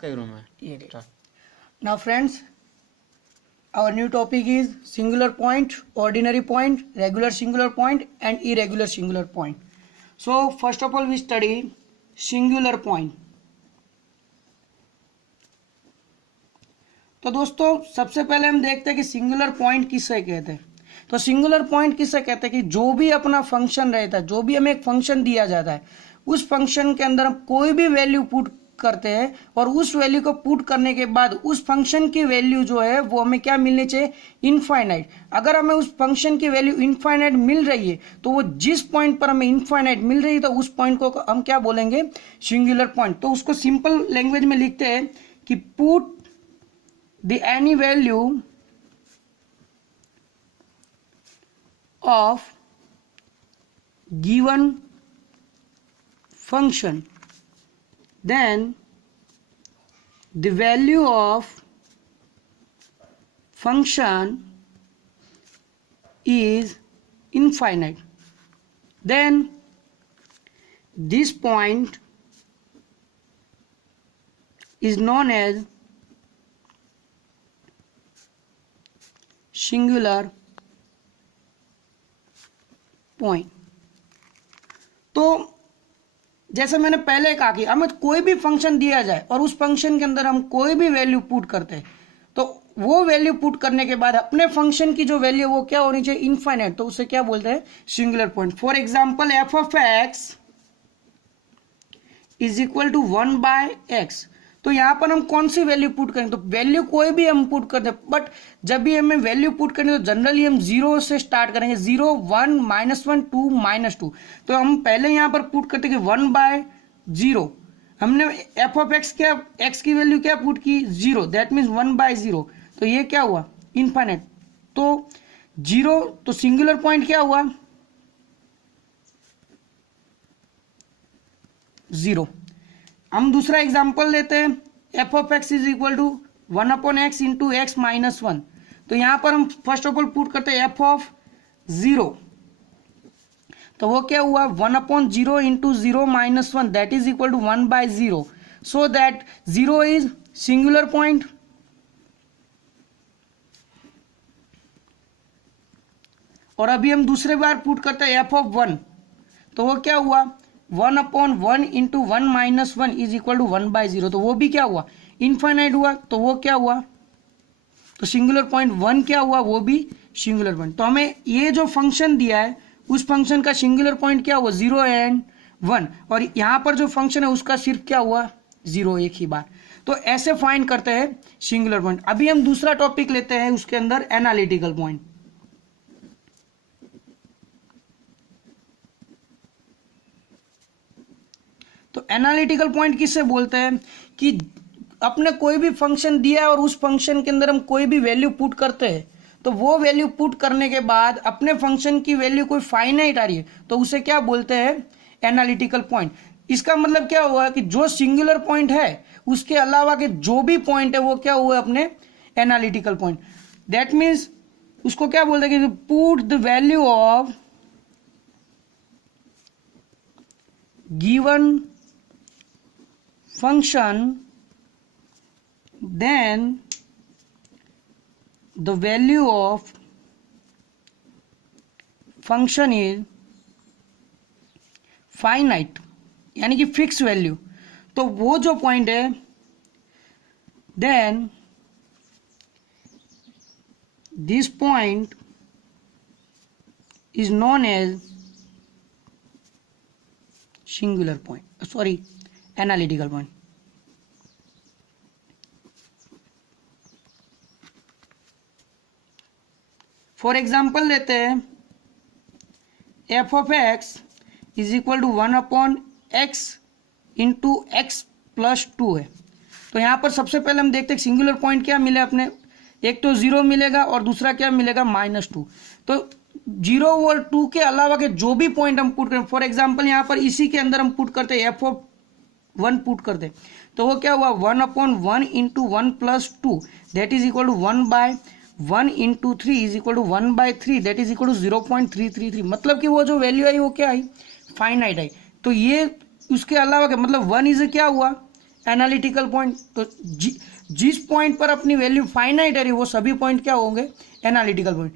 कई रूम है ये now friends, our new topic is singular point, ordinary point, regular singular point and irregular singular point. So first of all we study singular point. तो दोस्तों सबसे पहले हम देखते हैं कि सिंगुलर पॉइंट किससे कहते हैं। तो सिंगुलर पॉइंट किससे कहते हैं कि जो भी अपना फंक्शन रहता है, जो भी हमें एक फंक्शन दिया जाता है, उस फंक्शन के अंदर हम कोई भी वैल्यू पुट करते हैं और उस वैल्यू को पुट करने के बाद उस फंक्शन की वैल्यू जो है वो हमें क्या मिलनी चाहिए, इनफाइनाइट। अगर हमें उस फंक्शन की वैल्यू इनफाइनाइट मिल रही है तो वो जिस पॉइंट पर हमें इनफाइनाइट मिल रही है तो उस पॉइंट को हम क्या बोलेंगे, सिंगुलर पॉइंट। तो उसको सिंपल लैंग्वेज में लिखते हैं कि put the any value of given function, then the value of function is infinite. Then this point is known as singular point. तो जैसे मैंने पहले कहा कि हमें कोई भी फंक्शन दिया जाए और उस फंक्शन के अंदर हम कोई भी वैल्यू पुट करते हैं तो वो वैल्यू पुट करने के बाद अपने फंक्शन की जो वैल्यू वो क्या होनी चाहिए, इनफाइनाइट। तो उसे क्या बोलते हैं, singular point. For example f of x is equal to 1/x। तो यहां पर हम कौन सी वैल्यू पुट करें, तो वैल्यू कोई भी हम पुट करते हैं, बट जब भी हमें वैल्यू पुट करनी है तो जनरली हम 0 से स्टार्ट करेंगे, 0 1 -1 2 -2। तो हम पहले यहां पर पुट करते हैं कि 1/0। हमने एफ ऑफ एक्स क्या, एक्स की वैल्यू क्या पुट की, 0, दैट मीन्स 1/0। तो ये क्या हुआ, इनफाइनाइट। तो 0, तो सिंगुलर पॉइंट क्या हुआ, 0। हम दूसरा एग्जांपल लेते हैं, f of x is equal to 1/x into x -1। तो यहां पर हम फर्स्ट ऑफ ऑल पुट करते हैं एफ ऑफ 0। तो वो क्या हुआ, 1/0 into 0 -1 that is equal to 1/0। So that 0 is singular point. और अभी हम दूसरे बार पुट करते हैं एफ ऑफ 1। तो वो क्या हुआ, 1/1 इंटू 1 -1 इज इक्वल टू 1/0। तो वो भी क्या हुआ, इनफाइनाइट हुआ। तो वो क्या हुआ, तो सिंगुलर पॉइंट 1 क्या हुआ, वो भी सिंगुलर पॉइंट। तो हमें ये जो फंक्शन दिया है उस फंक्शन का सिंगुलर पॉइंट क्या हुआ, 0 एंड 1। और यहां पर जो फंक्शन है उसका सिर्फ क्या हुआ, 0 एक ही बार। तो ऐसे फाइंड करते हैं सिंगुलर पॉइंट। अभी हम दूसरा टॉपिक लेते हैं, उसके अंदर एनालिटिकल पॉइंट। तो एनालिटिकल पॉइंट किससे बोलते हैं कि अपने कोई भी फंक्शन दिया है और उस फंक्शन के अंदर हम कोई भी वैल्यू पुट करते हैं तो वो वैल्यू पुट करने के बाद अपने फंक्शन की वैल्यू कोई फाइनाइट आ रही है तो उसे क्या बोलते हैं, एनालिटिकल पॉइंट। इसका मतलब क्या हुआ कि जो सिंगुलर पॉइंट है उसके अलावा के जो भी पॉइंट है वो क्या हुआ, अपने एनालिटिकल पॉइंट। दैट मीन्स उसको क्या बोलते हैं कि put the value of given function, then the value of function is finite, यानी कि फिक्स वैल्यू। तो वो जो पॉइंट है, then this point is known as singular point, sorry, analytical point. For example लेते हैं f of x is equal to 1/x into x +2 है। तो यहां पर सबसे पहले हम देखते हैं सिंगुलर पॉइंट क्या मिले अपने, एक तो 0 मिलेगा और दूसरा क्या मिलेगा, -2। तो 0 और 2 के अलावा के जो भी पॉइंट हम पुट करें, फॉर एग्जाम्पल यहां पर इसी के अंदर हम पुट करते हैं एफ ऑफ 1 पुट कर दे तो वो क्या हुआ, 1/1 into 1 +2 that is equal to 1/1 into 3 is equal to 1/3 that is equal to 0.333। मतलब कि वो जो वैल्यू आई वो क्या आई, फाइनाइट आई। तो ये उसके अलावा क्या मतलब 1 इज क्या हुआ, एनालिटिकल पॉइंट। तो जिस पॉइंट पर अपनी वैल्यू फाइनाइट है वो सभी पॉइंट क्या होंगे, एनालिटिकल पॉइंट।